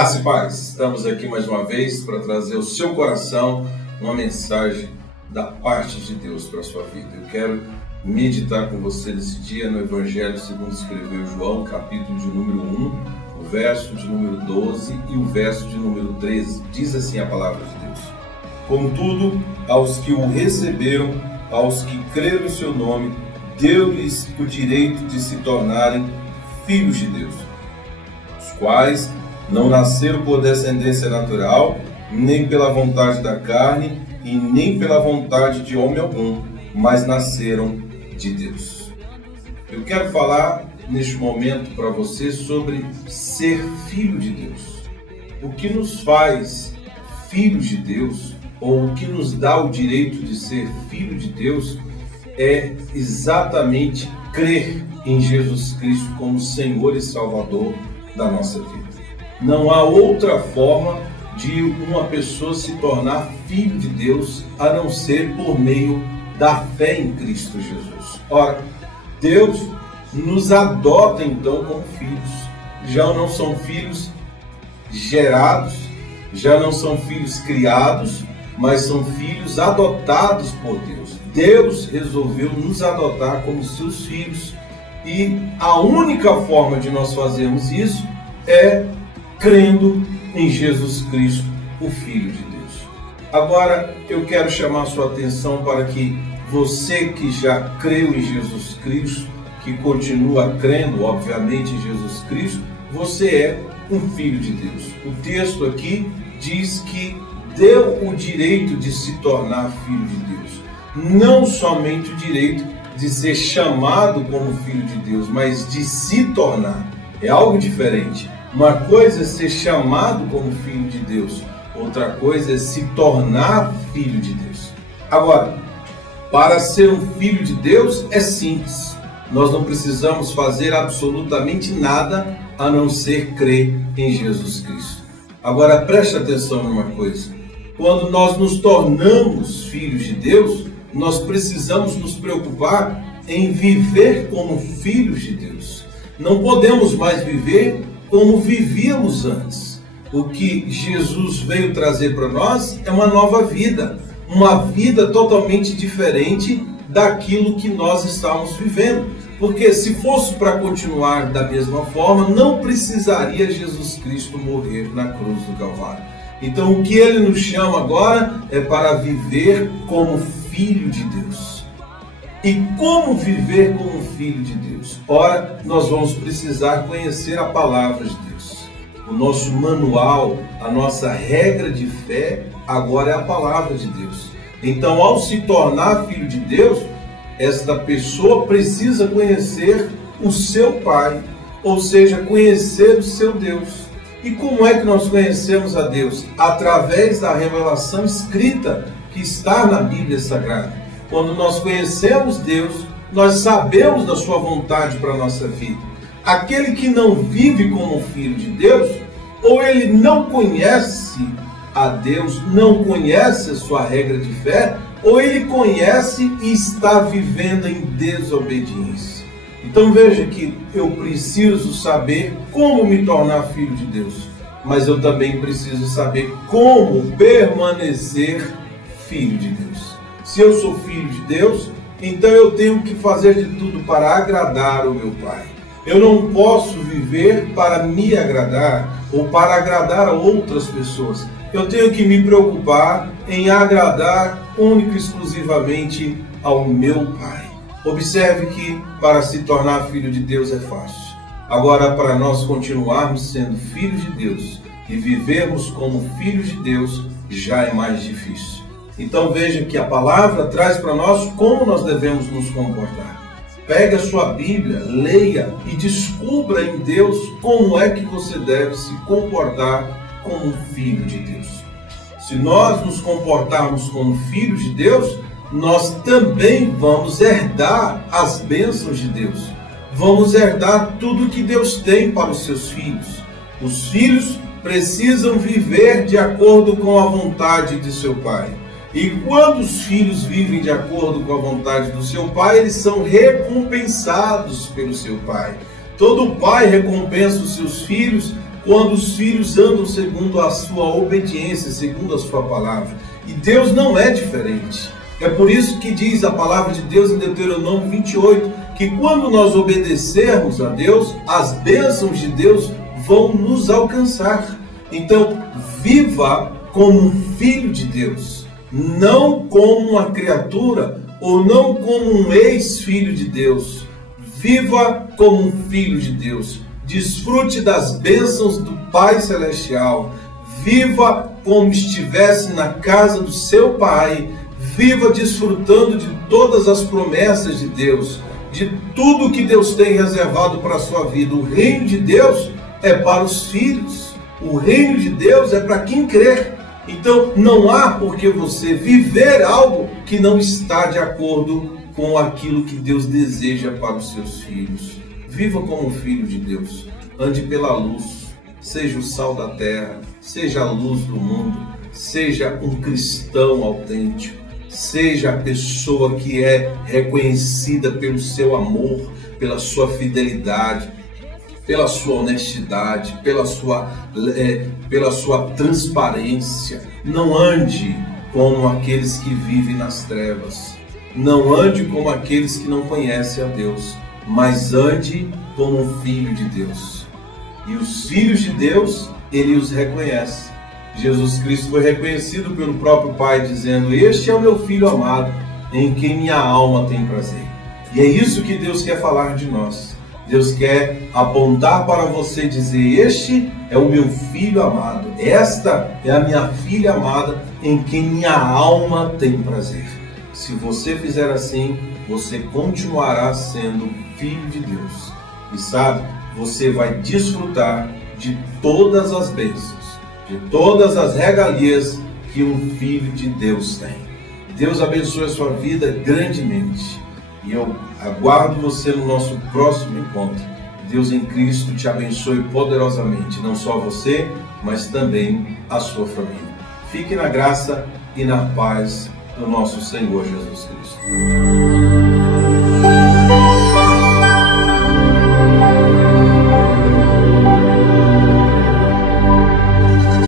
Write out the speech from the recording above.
Graça e paz, estamos aqui mais uma vez para trazer ao seu coração uma mensagem da parte de Deus para a sua vida. Eu quero meditar com você nesse dia no Evangelho segundo escreveu João, capítulo de número 1, o verso de número 12 e o verso de número 13. Diz assim a palavra de Deus: Contudo, aos que o receberam, aos que creram no seu nome, deu-lhes o direito de se tornarem filhos de Deus, os quais não nasceram por descendência natural, nem pela vontade da carne, e nem pela vontade de homem algum, mas nasceram de Deus. Eu quero falar neste momento para você sobre ser filho de Deus. O que nos faz filhos de Deus, ou o que nos dá o direito de ser filho de Deus, é exatamente crer em Jesus Cristo como Senhor e Salvador da nossa vida. Não há outra forma de uma pessoa se tornar filho de Deus a não ser por meio da fé em Cristo Jesus. Ora, Deus nos adota então como filhos. Já não são filhos gerados, já não são filhos criados, mas são filhos adotados por Deus. Deus resolveu nos adotar como seus filhos, e a única forma de nós fazermos isso é crendo em Jesus Cristo, o Filho de Deus. Agora, eu quero chamar a sua atenção para que você que já creu em Jesus Cristo, que continua crendo, obviamente, em Jesus Cristo, você é um filho de Deus. O texto aqui diz que deu o direito de se tornar filho de Deus. Não somente o direito de ser chamado como filho de Deus, mas de se tornar. É algo diferente. Uma coisa é ser chamado como filho de Deus, outra coisa é se tornar filho de Deus. Agora, para ser um filho de Deus é simples. Nós não precisamos fazer absolutamente nada a não ser crer em Jesus Cristo. Agora, preste atenção numa coisa. Quando nós nos tornamos filhos de Deus, nós precisamos nos preocupar em viver como filhos de Deus. Não podemos mais viver como vivíamos antes. O que Jesus veio trazer para nós é uma nova vida, uma vida totalmente diferente daquilo que nós estávamos vivendo. Porque se fosse para continuar da mesma forma, não precisaria Jesus Cristo morrer na cruz do Calvário. Então o que ele nos chama agora é para viver como filho de Deus. E como viver como filho de Deus? Ora, nós vamos precisar conhecer a palavra de Deus. O nosso manual, a nossa regra de fé, agora é a palavra de Deus. Então, ao se tornar filho de Deus, esta pessoa precisa conhecer o seu Pai, ou seja, conhecer o seu Deus. E como é que nós conhecemos a Deus? Através da revelação escrita que está na Bíblia Sagrada. Quando nós conhecemos Deus, nós sabemos da sua vontade para a nossa vida. Aquele que não vive como filho de Deus, ou ele não conhece a Deus, não conhece a sua regra de fé, ou ele conhece e está vivendo em desobediência. Então veja que eu preciso saber como me tornar filho de Deus, mas eu também preciso saber como permanecer filho de Deus. Se eu sou filho de Deus, então eu tenho que fazer de tudo para agradar o meu Pai. Eu não posso viver para me agradar ou para agradar a outras pessoas. Eu tenho que me preocupar em agradar única e exclusivamente ao meu Pai. Observe que para se tornar filho de Deus é fácil. Agora, para nós continuarmos sendo filhos de Deus e vivermos como filhos de Deus, já é mais difícil. Então veja que a palavra traz para nós como nós devemos nos comportar. Pegue a sua Bíblia, leia e descubra em Deus como é que você deve se comportar como um filho de Deus. Se nós nos comportarmos como filhos de Deus, nós também vamos herdar as bênçãos de Deus. Vamos herdar tudo que Deus tem para os seus filhos. Os filhos precisam viver de acordo com a vontade de seu Pai. E quando os filhos vivem de acordo com a vontade do seu pai, eles são recompensados pelo seu pai. Todo pai recompensa os seus filhos quando os filhos andam segundo a sua obediência, segundo a sua palavra. E Deus não é diferente. É por isso que diz a palavra de Deus em Deuteronômio 28, que quando nós obedecermos a Deus, as bênçãos de Deus vão nos alcançar. Então, viva como um filho de Deus, não como uma criatura ou não como um ex-filho de Deus. Viva como um filho de Deus. Desfrute das bênçãos do Pai Celestial. Viva como estivesse na casa do seu Pai. Viva desfrutando de todas as promessas de Deus, de tudo que Deus tem reservado para a sua vida. O reino de Deus é para os filhos. O reino de Deus é para quem crer. Então não há por que você viver algo que não está de acordo com aquilo que Deus deseja para os seus filhos. Viva como filho de Deus. Ande pela luz. Seja o sal da terra. Seja a luz do mundo. Seja um cristão autêntico. Seja a pessoa que é reconhecida pelo seu amor, pela sua fidelidade, pela sua honestidade, pela sua transparência. Não ande como aqueles que vivem nas trevas. Não ande como aqueles que não conhecem a Deus, mas ande como um filho de Deus. E os filhos de Deus, Ele os reconhece. Jesus Cristo foi reconhecido pelo próprio Pai, dizendo: este é o meu Filho amado, em quem minha alma tem prazer. E é isso que Deus quer falar de nós. Deus quer apontar para você e dizer: este é o meu Filho amado, esta é a minha filha amada, em quem minha alma tem prazer. Se você fizer assim, você continuará sendo filho de Deus. E sabe, você vai desfrutar de todas as bênçãos, de todas as regalias que um filho de Deus tem. Deus abençoe a sua vida grandemente. E eu aguardo você no nosso próximo encontro. Deus em Cristo te abençoe poderosamente, não só você, mas também a sua família. Fique na graça e na paz do nosso Senhor Jesus Cristo.